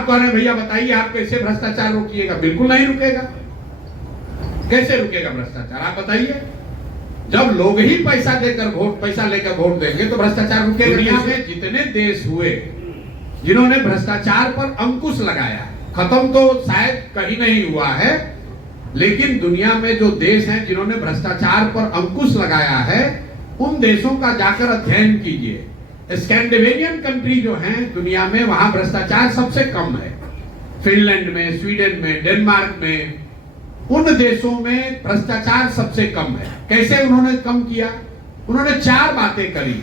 आप कह रहे हैं भैया बताइए आप कैसे भ्रष्टाचार रोकिएगा? बिल्कुल नहीं रुकेगा। कैसे रुकेगा भ्रष्टाचार, आप बताइए? जब लोग ही पैसा लेकर वोट देंगे तो भ्रष्टाचार रुकेगा? दुनिया में जितने देश हुए जिन्होंने भ्रष्टाचार पर अंकुश लगाया, खत्म तो शायद कहीं नहीं हुआ है, लेकिन दुनिया में जो देश हैं जिन्होंने भ्रष्टाचार पर अंकुश लगाया है, उन देशों का जाकर अध्ययन कीजिए। स्कैंडिनेवियन कंट्री जो हैं दुनिया में, वहां भ्रष्टाचार सबसे कम है। फिनलैंड में, स्वीडन में, डेनमार्क में, उन देशों में भ्रष्टाचार सबसे कम है। कैसे उन्होंने कम किया? उन्होंने 4 बातें करी।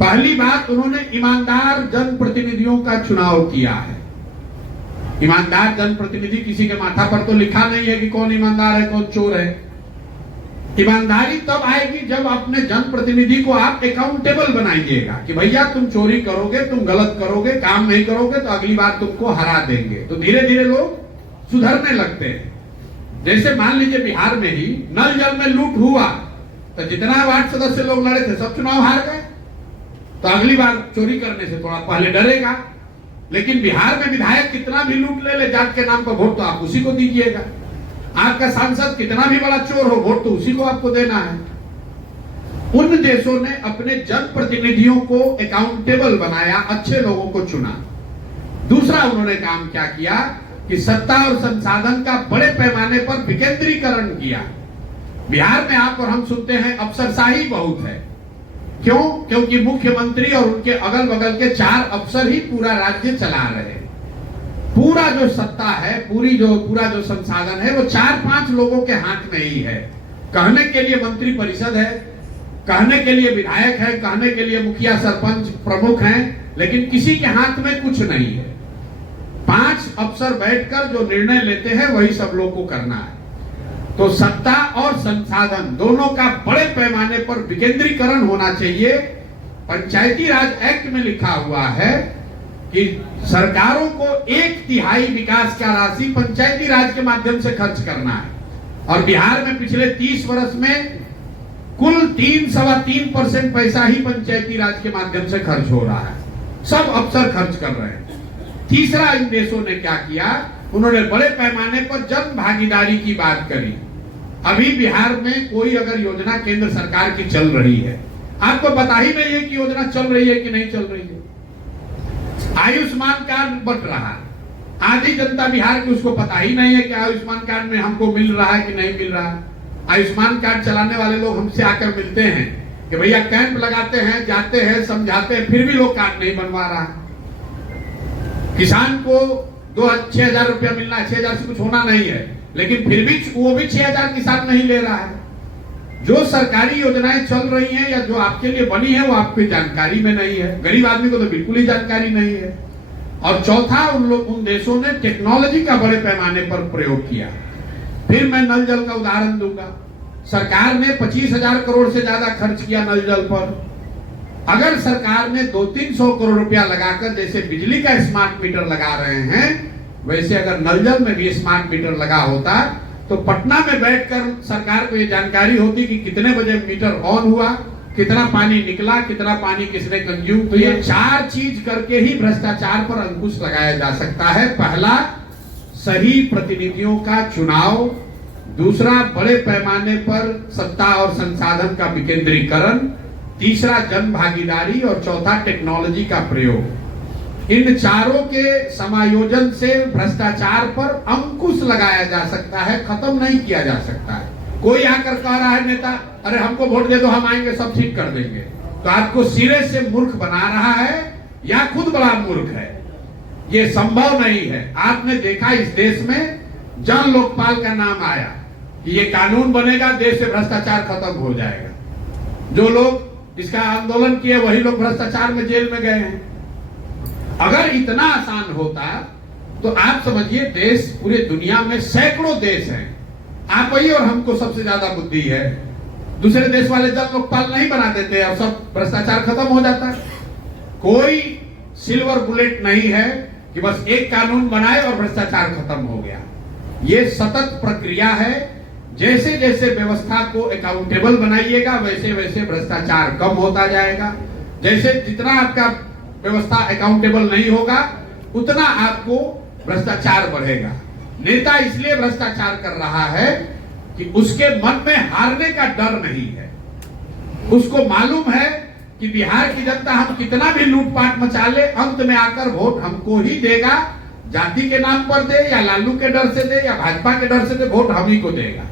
पहली बात, उन्होंने ईमानदार जनप्रतिनिधियों का चुनाव किया है। ईमानदार जनप्रतिनिधि, किसी के माथा पर तो लिखा नहीं है कि कौन ईमानदार है कौन चोर है। ईमानदारी तब आएगी जब अपने जनप्रतिनिधि को आप अकाउंटेबल बनाइएगा कि भैया तुम चोरी करोगे, तुम गलत करोगे, काम नहीं करोगे तो अगली बार तुमको हरा देंगे। तो धीरे धीरे लोग सुधरने लगते हैं। जैसे मान लीजिए बिहार में ही नल जल में लूट हुआ तो जितना वार्ड सदस्य लोग लड़े थे सब चुनाव हार गए, तो अगली बार चोरी करने से थोड़ा पहले डरेगा। लेकिन बिहार में विधायक कितना भी लूट ले जात के नाम पर, वोट तो आप उसी को दीजिएगा। आपका सांसद कितना भी बड़ा चोर हो, वोट तो उसी को आपको देना है। उन देशों ने अपने जनप्रतिनिधियों को अकाउंटेबल बनाया, अच्छे लोगों को चुना। दूसरा उन्होंने काम क्या किया कि सत्ता और संसाधन का बड़े पैमाने पर विकेंद्रीकरण किया। बिहार में आप और हम सुनते हैं अफसरशाही बहुत है। क्यों? क्योंकि मुख्यमंत्री और उनके अगल बगल के 4 अफसर ही पूरा राज्य चला रहे हैं। पूरा जो सत्ता है, पूरा जो संसाधन है वो 4-5 लोगों के हाथ में ही है। कहने के लिए मंत्री परिषद है, कहने के लिए विधायक है, कहने के लिए मुखिया सरपंच प्रमुख हैं, लेकिन किसी के हाथ में कुछ नहीं है। 5 अफसर बैठकर जो निर्णय लेते हैं वही सब लोग को करना है। तो सत्ता और संसाधन दोनों का बड़े पैमाने पर विकेंद्रीकरण होना चाहिए। पंचायती राज एक्ट में लिखा हुआ है कि सरकारों को 1/3 विकास का राशि पंचायती राज के माध्यम से खर्च करना है। और बिहार में पिछले 30 वर्ष में कुल 3-3.25% पैसा ही पंचायती राज के माध्यम से खर्च हो रहा है। सब अफसर खर्च कर रहे हैं। तीसरा, इन देशों ने क्या किया, उन्होंने बड़े पैमाने पर जन भागीदारी की बात करी। अभी बिहार में कोई अगर योजना केंद्र सरकार की चल रही है, आपको पता ही नहीं है कि योजना चल रही है कि नहीं चल रही है। आयुष्मान कार्ड बट रहा, आधी जनता बिहार की उसको पता ही नहीं है कि आयुष्मान कार्ड में हमको मिल रहा है कि नहीं मिल रहा है। आयुष्मान कार्ड चलाने वाले लोग हमसे आकर मिलते हैं कि भैया कैंप लगाते हैं, जाते हैं, समझाते हैं, फिर भी लोग कार्ड नहीं बनवा रहा। किसान को 6,000 रुपया मिलना है, 6,000 से कुछ होना नहीं है, लेकिन फिर भी वो भी 6,000 किसान नहीं ले रहा है। जो सरकारी योजनाएं चल रही हैं या जो आपके लिए बनी है वो आपकी जानकारी में नहीं है। गरीब आदमी को तो बिल्कुल ही जानकारी नहीं है। और चौथा, उन देशों ने टेक्नोलॉजी का बड़े पैमाने पर प्रयोग किया। फिर मैं नल जल का उदाहरण दूंगा। सरकार ने 25,000 करोड़ से ज्यादा खर्च किया नल जल पर। अगर सरकार ने 200-300 करोड़ रुपया लगाकर, जैसे बिजली का स्मार्ट मीटर लगा रहे हैं, वैसे अगर नल जल में भी स्मार्ट मीटर लगा होता तो पटना में बैठकर सरकार को ये जानकारी होती कि कितने बजे मीटर ऑन हुआ, कितना पानी निकला, कितना पानी किसने कंज्यूम। तो ये 4 चीज करके ही भ्रष्टाचार पर अंकुश लगाया जा सकता है। पहला, सही प्रतिनिधियों का चुनाव। दूसरा, बड़े पैमाने पर सत्ता और संसाधन का विकेंद्रीकरण। तीसरा, जन भागीदारी। और चौथा, टेक्नोलॉजी का प्रयोग। इन चारों के समायोजन से भ्रष्टाचार पर अंकुश लगाया जा सकता है, खत्म नहीं किया जा सकता है। कोई आकर कह रहा है नेता, अरे हमको वोट दे दो, हम आएंगे सब ठीक कर देंगे, तो आपको सिरे से मूर्ख बना रहा है या खुद बड़ा मूर्ख है। ये संभव नहीं है। आपने देखा इस देश में जन लोकपाल का नाम आया कि ये कानून बनेगा, देश से भ्रष्टाचार खत्म हो जाएगा। जो लोग इसका आंदोलन किए वही लोग भ्रष्टाचार में जेल में गए हैं। अगर इतना आसान होता तो आप समझिए देश, पूरे दुनिया में सैकड़ों देश हैं, आप ही और हमको सबसे ज्यादा बुद्धि है। दूसरे देश वाले जब लोकपाल नहीं बना देते और सब भ्रष्टाचार खत्म हो जाता है। कोई सिल्वर बुलेट नहीं है कि बस एक कानून बनाए और भ्रष्टाचार खत्म हो गया। ये सतत प्रक्रिया है। जैसे जैसे व्यवस्था को अकाउंटेबल बनाइएगा वैसे वैसे भ्रष्टाचार कम होता जाएगा। जैसे जितना आपका व्यवस्था अकाउंटेबल नहीं होगा उतना आपको भ्रष्टाचार बढ़ेगा। नेता इसलिए भ्रष्टाचार कर रहा है कि उसके मन में हारने का डर नहीं है। उसको मालूम है कि बिहार की जनता हम कितना भी लूटपाट मचा ले, अंत में आकर वोट हमको ही देगा। जाति के नाम पर दे या लालू के डर से दे या भाजपा के डर से दे, वोट हम ही को देगा।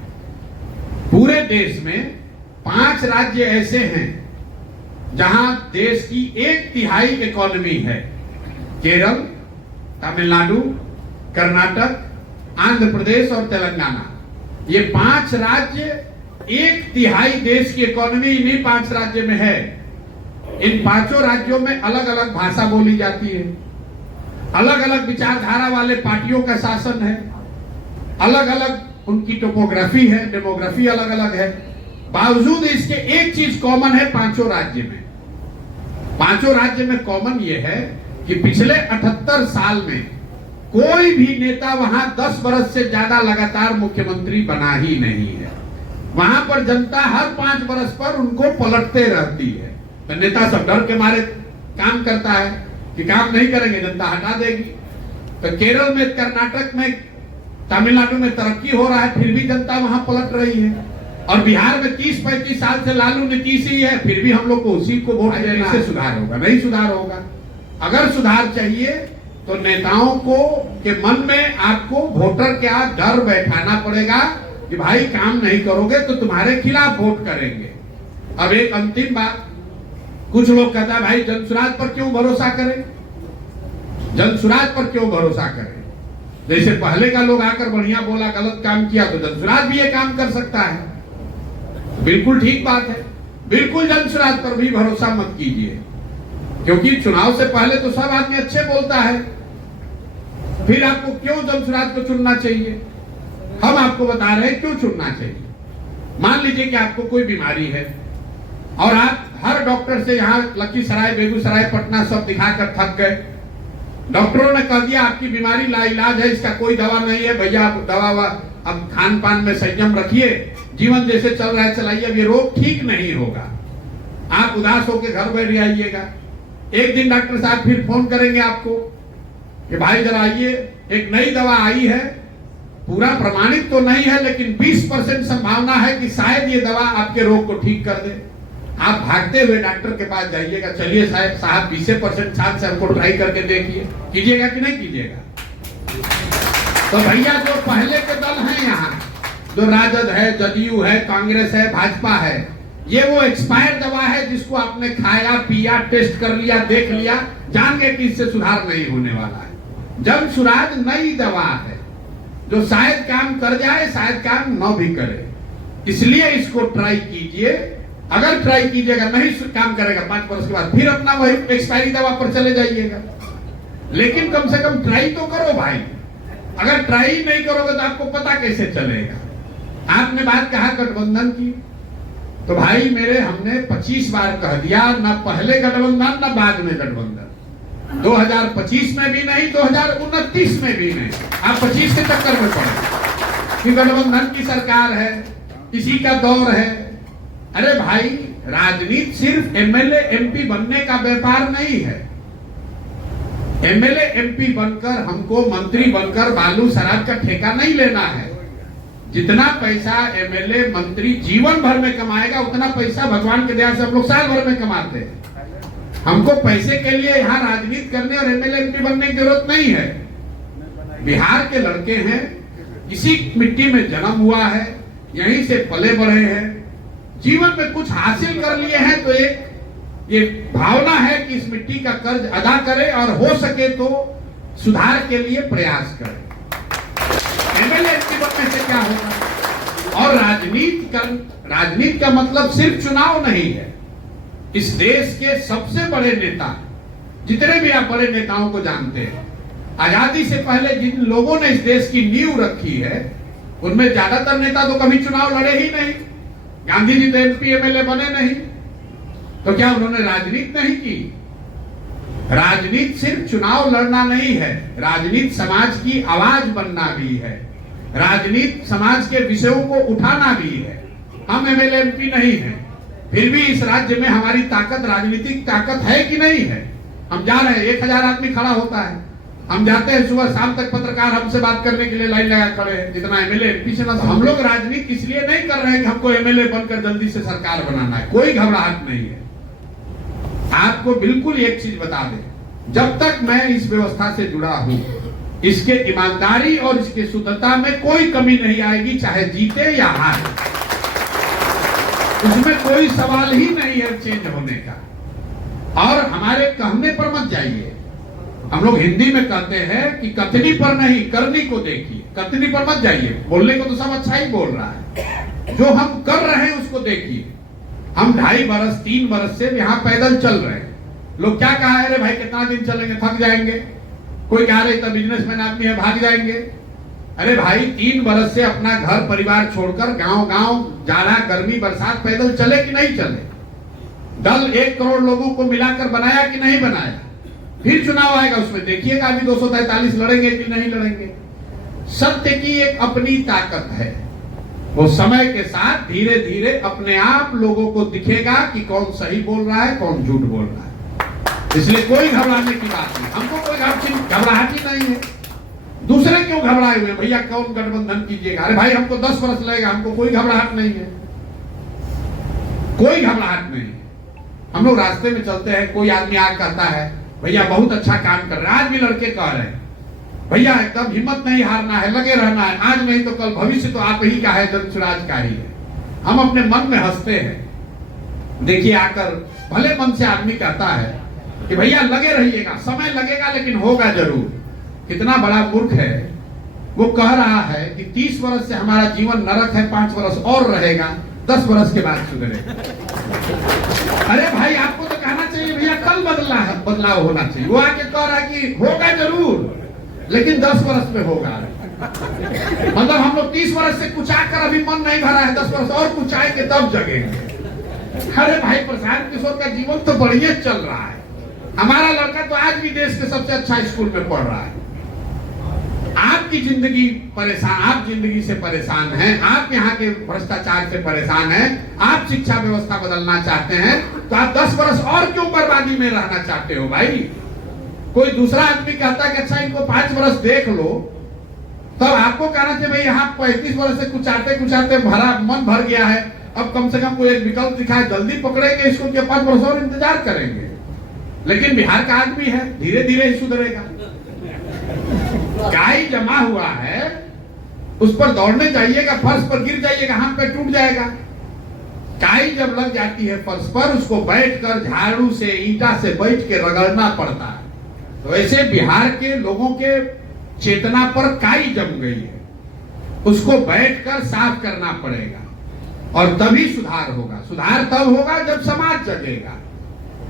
पूरे देश में 5 राज्य ऐसे हैं जहां देश की 1/3 इकोनॉमी है। केरल, तमिलनाडु, कर्नाटक, आंध्र प्रदेश और तेलंगाना। ये 5 राज्य 1/3 देश की इकोनॉमी इन्हीं 5 राज्य में है। इन 5 राज्यों में अलग अलग भाषा बोली जाती है, अलग अलग विचारधारा वाले पार्टियों का शासन है, अलग अलग उनकी टोपोग्राफी है, डेमोग्राफी अलग अलग है। बावजूद इसके एक चीज कॉमन है 5 राज्य में। 5 राज्य में कॉमन यह है कि पिछले 78 साल में कोई भी नेता वहां 10 वर्ष से ज्यादा लगातार मुख्यमंत्री बना ही नहीं है। वहां पर जनता हर 5 वर्ष पर उनको पलटते रहती है। तो नेता सब डर के मारे काम करता है कि काम नहीं करेंगे जनता हटा देगी। तो केरल में, कर्नाटक में, तमिलनाडु में तरक्की हो रहा है, फिर भी जनता वहां पलट रही है। और बिहार में 30-35 साल से लालू नीतीश ही है, फिर भी हम लोग को उसी को वोट देना है। सुधार होगा? नहीं सुधार होगा। अगर सुधार चाहिए तो नेताओं को के मन में आपको वोटर क्या डर बैठाना पड़ेगा कि भाई काम नहीं करोगे तो तुम्हारे खिलाफ वोट करेंगे। अब एक अंतिम बात, कुछ लोग कहता है भाई जनसुराज पर क्यों भरोसा करें, जनसुराज पर क्यों भरोसा करें। जैसे पहले का लोग आकर बढ़िया बोला, गलत काम किया तो जनसुराज भी ये काम कर सकता है। बिल्कुल ठीक बात है, बिल्कुल जनसुराज पर भी भरोसा मत कीजिए, क्योंकि चुनाव से पहले तो सब आदमी अच्छे बोलता है। फिर आपको क्यों जनसुराज को चुनना चाहिए? हम आपको बता रहे हैं क्यों चुनना चाहिए। मान लीजिए कि आपको कोई बीमारी है और आप हर डॉक्टर से यहाँ लखीसराय, बेगूसराय, पटना सब दिखाकर थक गए। डॉक्टरों ने कह दिया आपकी बीमारी लाइलाज है, इसका कोई दवा नहीं है, भैया आप दवा अब खान पान में संयम रखिए, जीवन जैसे चल रहा है चलाइए, अब ये रोग ठीक नहीं होगा। आप उदास होकर घर बैठ जाइएगा। एक दिन डॉक्टर साहब फिर फोन करेंगे आपको कि भाई जरा आइए, एक नई दवा आई है, पूरा प्रमाणित तो नहीं है लेकिन 20% संभावना है कि शायद ये दवा आपके रोग को ठीक कर दे। आप भागते हुए डॉक्टर के पास जाइएगा, चलिए साहब 20% चांस से हमको ट्राई करके देखिए, कीजिएगा कि नहीं कीजिएगा? तो भैया जो पहले के दल हैं यहाँ, जो राजद है, जदयू है, कांग्रेस है, भाजपा है, ये वो एक्सपायर दवा है जिसको आपने खाया, पिया, टेस्ट कर लिया, देख लिया, जान गए कि इससे सुधार नहीं होने वाला है। जनसुराज नई दवा है जो शायद काम कर जाए, शायद काम न भी करे, इसलिए इसको ट्राई कीजिए। अगर ट्राई कीजिएगा नहीं काम करेगा 5 वर्ष के बाद, फिर अपना वही एक्सपायरी दवा पर चले जाइएगा। लेकिन कम से कम ट्राई तो करो भाई। अगर ट्राई नहीं करोगे तो आपको पता कैसे चलेगा। आपने बात कहा गठबंधन की, तो भाई मेरे हमने 25 बार कह दिया, ना पहले गठबंधन ना बाद में गठबंधन। 2025 में भी नहीं, 2029 में भी नहीं। आप 25 के चक्कर में पड़े कि गठबंधन की सरकार है, इसी का दौर है। अरे भाई, राजनीति सिर्फ एमएलए एमपी बनने का व्यापार नहीं है। एमएलए एमपी बनकर हमको मंत्री बनकर बालू शराब का ठेका नहीं लेना है। जितना पैसा एमएलए मंत्री जीवन भर में कमाएगा, उतना पैसा भगवान के दया से हम लोग साल भर में कमाते हैं। हमको पैसे के लिए यहाँ राजनीति करने और एमएलए एमपी बनने की जरूरत नहीं है। बिहार के लड़के हैं, इसी मिट्टी में जन्म हुआ है, यहीं से पले बढ़े हैं, जीवन में कुछ हासिल कर लिए हैं, तो एक ये भावना है कि इस मिट्टी का कर्ज अदा करें और हो सके तो सुधार के लिए प्रयास करें। एमएलए एमपी बनने से क्या होगा? और राजनीति का मतलब सिर्फ चुनाव नहीं है। इस देश के सबसे बड़े नेता, जितने भी आप बड़े नेताओं को जानते हैं, आजादी से पहले जिन लोगों ने इस देश की नींव रखी है, उनमें ज्यादातर नेता तो कभी चुनाव लड़े ही नहीं। गांधी जी तो एमपी एमएलए बने नहीं, तो क्या उन्होंने राजनीति नहीं की? राजनीति सिर्फ चुनाव लड़ना नहीं है, राजनीति समाज की आवाज बनना भी है, राजनीति समाज के विषयों को उठाना भी है। हम एमएलए एमपी नहीं हैं, फिर भी इस राज्य में हमारी ताकत, राजनीतिक ताकत है कि नहीं है? हम जा रहे हैं, 1000 आदमी खड़ा होता है, हम जाते हैं सुबह शाम तक, पत्रकार हमसे बात करने के लिए लाइन लगा खड़े हैं, जितना एमएलए एमपी से ना। हम लोग राजनीति इसलिए नहीं कर रहे हैं कि हमको एमएलए बनकर जल्दी से सरकार बनाना है, कोई घबराहट नहीं है। आपको बिल्कुल एक चीज बता दें, जब तक मैं इस व्यवस्था से जुड़ा हूं, इसके ईमानदारी और इसके शुद्धता में कोई कमी नहीं आएगी, चाहे जीते या हारे। उसमें कोई सवाल ही नहीं है चेंज होने का। और हमारे कहने पर मत जाइए। हम लोग हिंदी में कहते हैं कि कथनी पर नहीं करनी को देखिए, कथनी पर मत जाइए। बोलने को तो सब अच्छा ही बोल रहा है, जो हम कर रहे हैं उसको देखिए। हम 2.5 बरस 3 बरस से यहाँ पैदल चल रहे हैं। लोग क्या कहा है, अरे भाई कितना दिन चलेंगे, थक जाएंगे। कोई कह रहे इतना बिजनेसमैन आदमी है, भाग जाएंगे। अरे भाई 3 बरस से अपना घर परिवार छोड़कर गांव गांव जाड़ा गर्मी बरसात पैदल चले कि नहीं चले? दल 1 करोड़ लोगों को मिलाकर बनाया कि नहीं बनाया? फिर चुनाव आएगा, उसमें देखिएगा अभी 243 लड़ेंगे कि नहीं लड़ेंगे। सत्य की एक अपनी ताकत है, वो समय के साथ धीरे धीरे अपने आप लोगों को दिखेगा कि कौन सही बोल रहा है, कौन झूठ बोल रहा है। इसलिए कोई घबराने की बात नहीं, हमको कोई घबराहट ही नहीं है। दूसरे क्यों घबराए हुए भैया, कौन गठबंधन कीजिएगा? अरे भाई हमको 10 वर्ष लगेगा, हमको कोई घबराहट नहीं है, कोई घबराहट नहीं। हम लोग रास्ते में चलते हैं, कोई आदमी आग कहता है भैया बहुत अच्छा काम कर रहे हैं। आज भी लड़के कह रहे हैं भैया एकदम हिम्मत नहीं हारना है, लगे रहना है, आज नहीं तो कल भविष्य तो आप ही का है, जनसुराज का ही है। हम अपने मन में हंसते हैं। देखिए आकर भले मन से आदमी कहता है कि भैया लगे रहिएगा, समय लगेगा लेकिन होगा जरूर। कितना बड़ा मूर्ख है वो, कह रहा है कि 30 वर्ष से हमारा जीवन नरक है, 5 वर्ष और रहेगा, 10 वर्ष के बाद सुधरेगा। अरे भाई आपको तो कहना चाहिए भैया कल बदलाव होना चाहिए। वो आके कह रहा है कि होगा जरूर लेकिन 10 वर्ष में होगा। मतलब हम लोग 30 वर्ष से कुचा कर अभी मन नहीं भरा है, 10 वर्ष और कुचाएंगे तब जगेंगे। अरे भाई प्रशांत किशोर का जीवन तो बढ़िया चल रहा है। हमारा लड़का तो आज भी देश के सबसे अच्छा स्कूल में पढ़ रहा है। आपकी जिंदगी परेशान, आप जिंदगी से परेशान हैं, आप यहाँ के भ्रष्टाचार से परेशान हैं, आप शिक्षा व्यवस्था बदलना चाहते हैं, तो आप 10 वर्ष और क्यों बर्बादी में रहना चाहते हो भाई? कोई दूसरा आदमी कहता है कि अच्छा इनको 5 वर्ष देख लो, तब आपको कहना चाहिए भाई यहाँ 35 वर्ष से कुचाते भरा मन भर गया है, अब कम से कम कोई एक विकल्प दिखाए, जल्दी पकड़ेंगे इसको, 5 वर्ष और इंतजार करेंगे। लेकिन बिहार का आदमी है, धीरे धीरे ही सुधरेगा। काई जमा हुआ है, उस पर दौड़ने जाइएगा, फर्श पर गिर जाइएगा, हाथ पे टूट जाएगा। काई जब लग जाती है फर्श पर, उसको बैठकर झाड़ू से ईंटा से बैठ के रगड़ना पड़ता है। तो ऐसे बिहार के लोगों के चेतना पर काई जम गई है, उसको बैठकर साफ करना पड़ेगा और तभी सुधार होगा। सुधार तब होगा जब समाज जगेगा।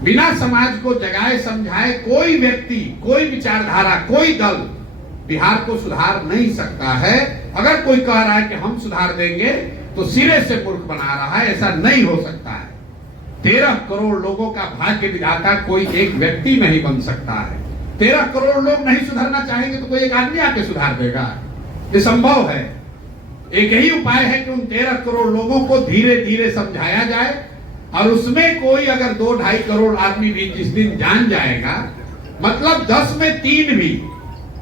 बिना समाज को जगाए समझाए कोई व्यक्ति, कोई विचारधारा, कोई दल बिहार को सुधार नहीं सकता है। अगर कोई कह रहा है कि हम सुधार देंगे तो सिरे से मूर्ख बना रहा है, ऐसा नहीं हो सकता है। 13 करोड़ लोगों का भाग्य विधाता कोई एक व्यक्ति नहीं बन सकता है। 13 करोड़ लोग नहीं सुधरना चाहेंगे तो कोई एक आदमी आके सुधार देगा? ये संभव है। एक ही उपाय है कि उन 13 करोड़ लोगों को धीरे धीरे समझाया जाए, और उसमें कोई अगर 2-2.5 करोड़ आदमी भी जिस दिन जान जाएगा, मतलब 10 में 3 भी।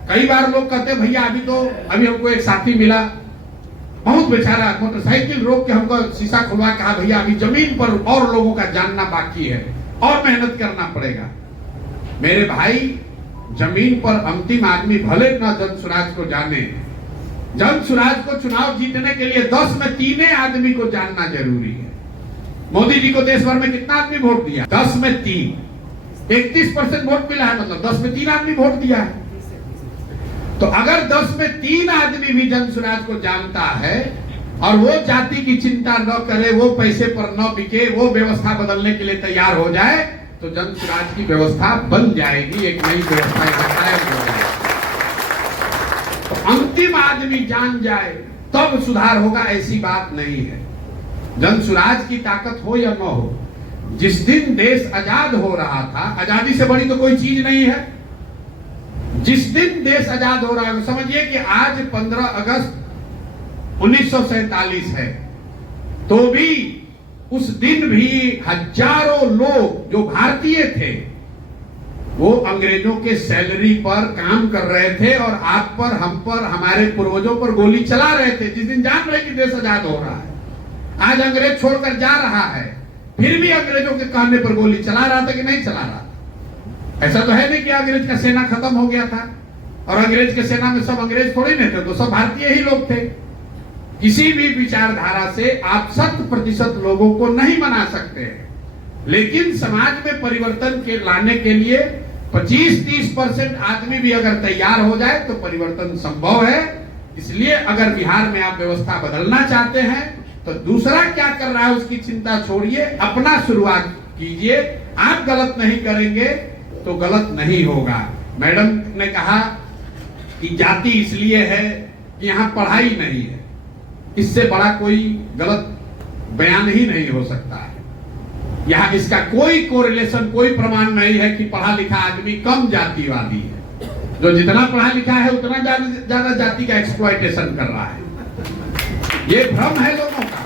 कई बार लोग कहते भैया अभी हमको एक साथी मिला, बहुत बेचारा मोटरसाइकिल रोक के हमको शीशा खुलवा, कहा भैया अभी जमीन पर और लोगों का जानना बाकी है और मेहनत करना पड़ेगा। मेरे भाई जमीन पर अंतिम आदमी भले न जनसुराज को जाने, जनसुराज को चुनाव जीतने के लिए 10 में 3 आदमी को जानना जरूरी है। मोदी जी को देश भर में कितना आदमी वोट दिया? 10 में 3, 31% वोट मिला है, मतलब 10 में 3 आदमी वोट दिया है। तो अगर 10 में 3 आदमी भी जनसुराज को जानता है और वो जाति की चिंता न करे, वो पैसे पर न बिके, वो व्यवस्था बदलने के लिए तैयार हो जाए, तो जनसुराज की व्यवस्था बन जाएगी, एक नई व्यवस्था कायम हो जाएगी। तो अंतिम आदमी जान जाए तब सुधार होगा, ऐसी बात नहीं है। जनसुराज की ताकत हो या न हो, जिस दिन देश आजाद हो रहा था, आजादी से बड़ी तो कोई चीज नहीं है। जिस दिन देश आजाद हो रहा है, समझिए कि आज 15 अगस्त 1947 है, तो भी उस दिन भी हजारों लोग जो भारतीय थे वो अंग्रेजों के सैलरी पर काम कर रहे थे और आप पर, हम पर, हमारे पूर्वजों पर गोली चला रहे थे, जिस दिन जान रहे कि देश आजाद हो रहा है। आज अंग्रेज छोड़कर जा रहा है, फिर भी अंग्रेजों के कहने पर गोली चला रहा था कि नहीं चला रहा था? ऐसा तो है नहीं कि अंग्रेज का सेना खत्म हो गया था और अंग्रेज के सेना में सब अंग्रेज थोड़ी नहीं थे, तो सब भारतीय ही लोग थे। किसी भी विचारधारा से आप 100% लोगों को नहीं मना सकते, लेकिन समाज में परिवर्तन के लाने के लिए 25-30% आदमी भी अगर तैयार हो जाए तो परिवर्तन संभव है। इसलिए अगर बिहार में आप व्यवस्था बदलना चाहते हैं तो दूसरा क्या कर रहा है उसकी चिंता छोड़िए, अपना शुरुआत कीजिए। आप गलत नहीं करेंगे तो गलत नहीं होगा। मैडम ने कहा कि जाति इसलिए है कि यहाँ पढ़ाई नहीं है, इससे बड़ा कोई गलत बयान ही नहीं हो सकता है। यहाँ इसका कोई कोरिलेशन, कोई प्रमाण नहीं है कि पढ़ा लिखा आदमी कम जातिवादी है। जो जितना पढ़ा लिखा है उतना ज्यादा जाति का एक्सप्लॉयटेशन कर रहा है। ये भ्रम है लोगों का,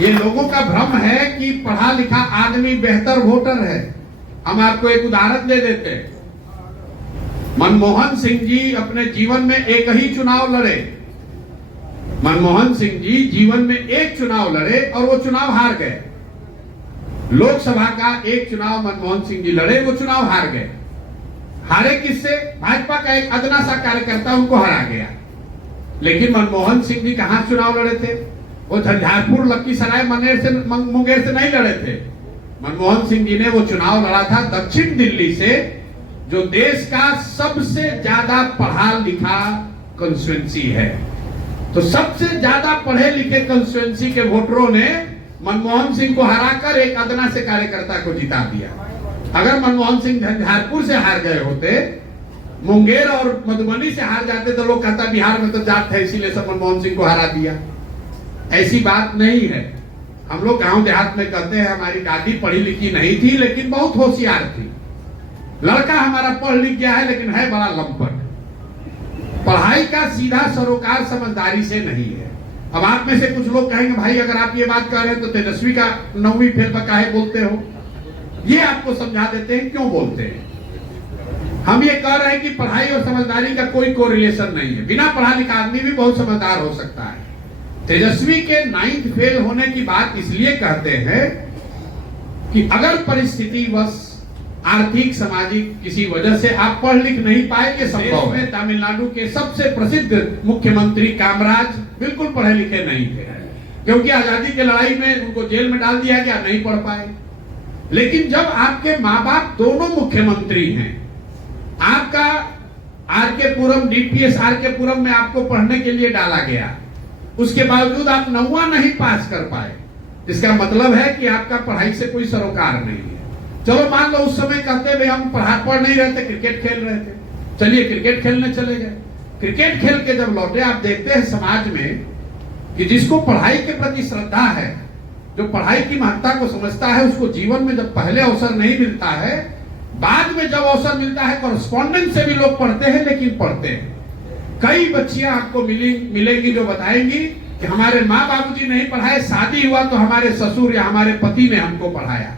ये लोगों का भ्रम है कि पढ़ा लिखा आदमी बेहतर वोटर है। हम आपको एक उदाहरण दे देते हैं। मनमोहन सिंह जी अपने जीवन में एक ही चुनाव लड़े। मनमोहन सिंह जी जीवन में एक चुनाव लड़े और वो चुनाव हार गए। लोकसभा का एक चुनाव मनमोहन सिंह जी लड़े, वो चुनाव हार गए। हारे किससे? भाजपा का एक अदना सा कार्यकर्ता उनको हरा गया। लेकिन मनमोहन सिंह जी कहां चुनाव लड़े थे? वो झंझारपुर, लखीसराय, मुंगेर से नहीं लड़े थे। मनमोहन सिंह जी ने वो चुनाव लड़ा था दक्षिण दिल्ली से, जो देश का सबसे ज्यादा पढ़ा लिखा कंस्टिट्यूएंसी है। तो सबसे ज्यादा पढ़े लिखे कंस्टिट्यूएंसी के वोटरों ने मनमोहन सिंह को हराकर एक अदना से कार्यकर्ता को जिता दिया। अगर मनमोहन सिंह झंझारपुर से हार गए होते, मुंगेर और मधुबनी से हार जाते, तो लोग कहता बिहार में तो जात है इसीलिए सब मनमोहन सिंह को हरा दिया। ऐसी बात नहीं है। हम लोग गांव देहात में कहते हैं हमारी दादी पढ़ी लिखी नहीं थी लेकिन बहुत होशियार थी। लड़का हमारा पढ़ लिख गया है लेकिन है बड़ा लंपट। पढ़ाई का सीधा सरोकार समझदारी से नहीं है। अब आप में से कुछ लोग कहेंगे भाई अगर आप ये बात कह रहे हैं तो तेजस्वी का 9वीं फेल पर काहे बोलते हो? ये आपको समझा देते हैं क्यों बोलते हैं। हम ये कह रहे हैं कि पढ़ाई और समझदारी का कोई कोरिलेशन नहीं है। बिना पढ़ा लिखा आदमी भी बहुत समझदार हो सकता है। तेजस्वी के 9th फेल होने की बात इसलिए कहते हैं कि अगर परिस्थिति बस आर्थिक सामाजिक किसी वजह से आप पढ़ लिख नहीं पाए, ये संभव है। तमिलनाडु के सबसे प्रसिद्ध मुख्यमंत्री कामराज बिल्कुल पढ़े लिखे नहीं थे, क्योंकि आजादी की लड़ाई में उनको जेल में डाल दिया गया, नहीं पढ़ पाए। लेकिन जब आपके माँ बाप दोनों मुख्यमंत्री हैं, आपका आरके पुरम, डीपीएस आरके पुरम में आपको पढ़ने के लिए डाला गया, उसके बावजूद आप 9वां नहीं पास कर पाए, इसका मतलब है कि आपका पढ़ाई से कोई सरोकार नहीं है। चलो मान लो उस समय कहते भाई हम पढ़ नहीं रहे थे, क्रिकेट खेल रहे थे, चलिए क्रिकेट खेलने चले गए। क्रिकेट खेल के जब लौटे, आप देखते हैं समाज में कि जिसको पढ़ाई के प्रति श्रद्धा है, जो पढ़ाई की महत्ता को समझता है, उसको जीवन में जब पहले अवसर नहीं मिलता है, बाद में जब अवसर मिलता है, कॉरेस्पॉन्डेंस से भी लोग पढ़ते हैं, लेकिन पढ़ते हैं। कई बच्चियां आपको मिलेंगी जो बताएंगी कि हमारे माँ बाबूजी नहीं पढ़ाए, शादी हुआ तो हमारे ससुर या हमारे पति ने हमको पढ़ाया।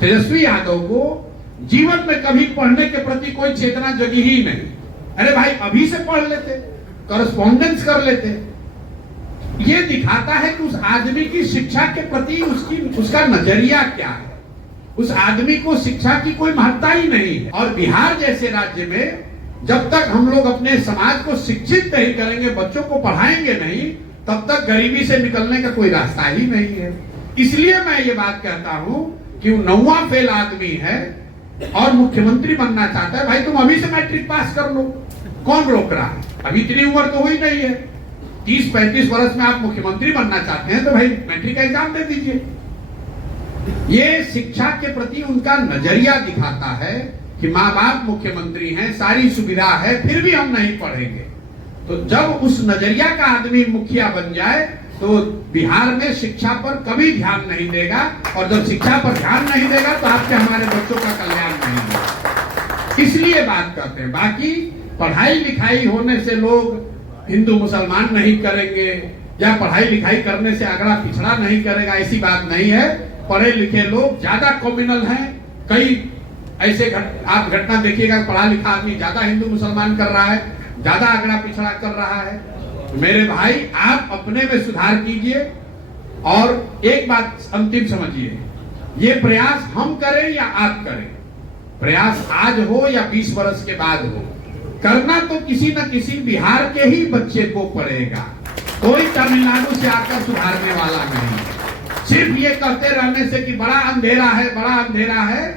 तेजस्वी यादव को जीवन में कभी पढ़ने के प्रति कोई चेतना जगी ही नहीं। अरे भाई अभी से पढ़ लेते, कॉरेस्पॉन्डेंस कर लेते। ये दिखाता है कि उस आदमी की शिक्षा के प्रति उसका नजरिया क्या है। उस आदमी को शिक्षा की कोई महत्ता ही नहीं है। और बिहार जैसे राज्य में जब तक हम लोग अपने समाज को शिक्षित नहीं करेंगे, बच्चों को पढ़ाएंगे नहीं, तब तक गरीबी से निकलने का कोई रास्ता ही नहीं है। इसलिए मैं ये बात कहता हूं कि 9वां फेल आदमी है और मुख्यमंत्री बनना चाहता है, भाई तुम अभी से मैट्रिक पास कर लो, कौन रोक रहा है? अभी इतनी उम्र तो हुई नहीं है। 30-35 वर्ष में आप मुख्यमंत्री बनना चाहते हैं तो भाई मैट्रिक का एग्जाम दे दीजिए। ये शिक्षा के प्रति उनका नजरिया दिखाता है कि माँ बाप मुख्यमंत्री हैं, सारी सुविधा है, फिर भी हम नहीं पढ़ेंगे। तो जब उस नजरिया का आदमी मुखिया बन जाए तो बिहार में शिक्षा पर कभी ध्यान नहीं देगा, और जब शिक्षा पर ध्यान नहीं देगा तो आपके हमारे बच्चों का कल्याण नहीं होगा। इसलिए बात करते हैं। बाकी पढ़ाई लिखाई होने से लोग हिंदू मुसलमान नहीं करेंगे या पढ़ाई लिखाई करने से अगड़ा पिछड़ा नहीं करेगा, ऐसी बात नहीं है। पढ़े लिखे लोग ज्यादा कम्युनल हैं, कई ऐसे आप घटना देखिएगा, पढ़ा लिखा आदमी ज्यादा हिंदू मुसलमान कर रहा है, ज्यादा अगड़ा पिछड़ा कर रहा है। तो मेरे भाई, आप अपने में सुधार कीजिए। और एक बात अंतिम समझिए, ये प्रयास हम करें या आप करें, प्रयास आज हो या 20 वर्ष के बाद हो, करना तो किसी न किसी बिहार के ही बच्चे को पड़ेगा। कोई तमिलनाडु से आकर सुधारने वाला नहीं। सिर्फ ये कहते रहने से कि बड़ा अंधेरा है, बड़ा अंधेरा है,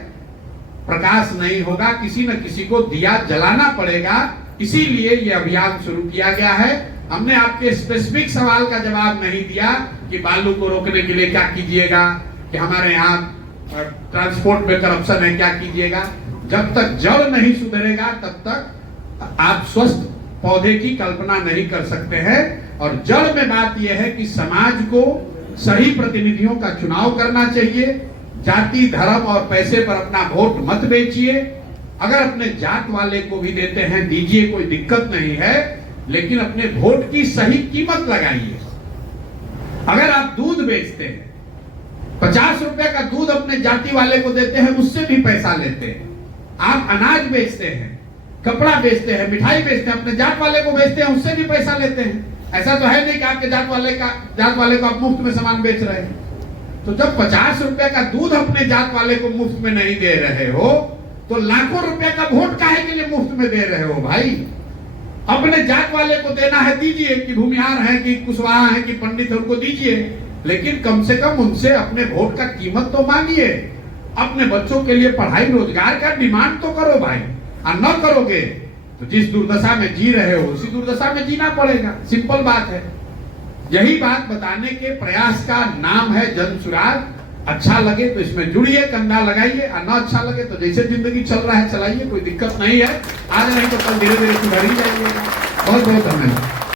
प्रकाश नहीं होगा। किसी न किसी को दिया जलाना पड़ेगा। इसीलिए ये अभियान शुरू किया गया है। हमने आपके स्पेसिफिक सवाल का जवाब नहीं दिया कि बालू को रोकने के लिए क्या कीजिएगा, कि हमारे यहाँ ट्रांसपोर्ट में करप्शन है, क्या कीजिएगा। जब तक जड़ नहीं सुधरेगा तब तक आप स्वस्थ पौधे की कल्पना नहीं कर सकते हैं। और जड़ में बात यह है कि समाज को सही प्रतिनिधियों का चुनाव करना चाहिए। जाति, धर्म और पैसे पर अपना वोट मत बेचिए। अगर अपने जात वाले को भी देते हैं दीजिए, कोई दिक्कत नहीं है, लेकिन अपने वोट की सही कीमत लगाइए। अगर आप दूध बेचते हैं, 50 रुपए का दूध अपने जाति वाले को देते हैं, उससे भी पैसा लेते हैं। आप अनाज बेचते हैं, कपड़ा बेचते हैं, मिठाई बेचते हैं, अपने जात वाले को बेचते हैं, उससे भी पैसा लेते हैं। ऐसा तो है नहीं कि आपके जात वाले को आप मुफ्त में सामान बेच रहे हैं। तो जब 50 रुपए का दूध अपने जात वाले को मुफ्त में नहीं दे रहे हो, तो लाखों रुपए का वोट काहे के लिए मुफ्त में दे रहे हो भाई। अपने जात वाले को देना है दीजिए, कि भूमिहार है, कि कुशवाहा है, कि पंडित है, उनको दीजिए, लेकिन कम से कम उनसे अपने वोट का कीमत तो मांगिए। अपने बच्चों के लिए पढ़ाई रोजगार का डिमांड तो करो भाई। और न करोगे तो जिस दुर्दशा में जी रहे हो उसी दुर्दशा में जीना पड़ेगा। सिंपल बात है। यही बात बताने के प्रयास का नाम है जन सुराग। अच्छा लगे तो इसमें जुड़िए, कंधा लगाइए, और न अच्छा लगे तो जैसे जिंदगी चल रहा है चलाइए, कोई दिक्कत नहीं है। आज नहीं तो कल धीरे धीरे सुधर ही जाइएगा। बहुत बहुत धन्यवाद।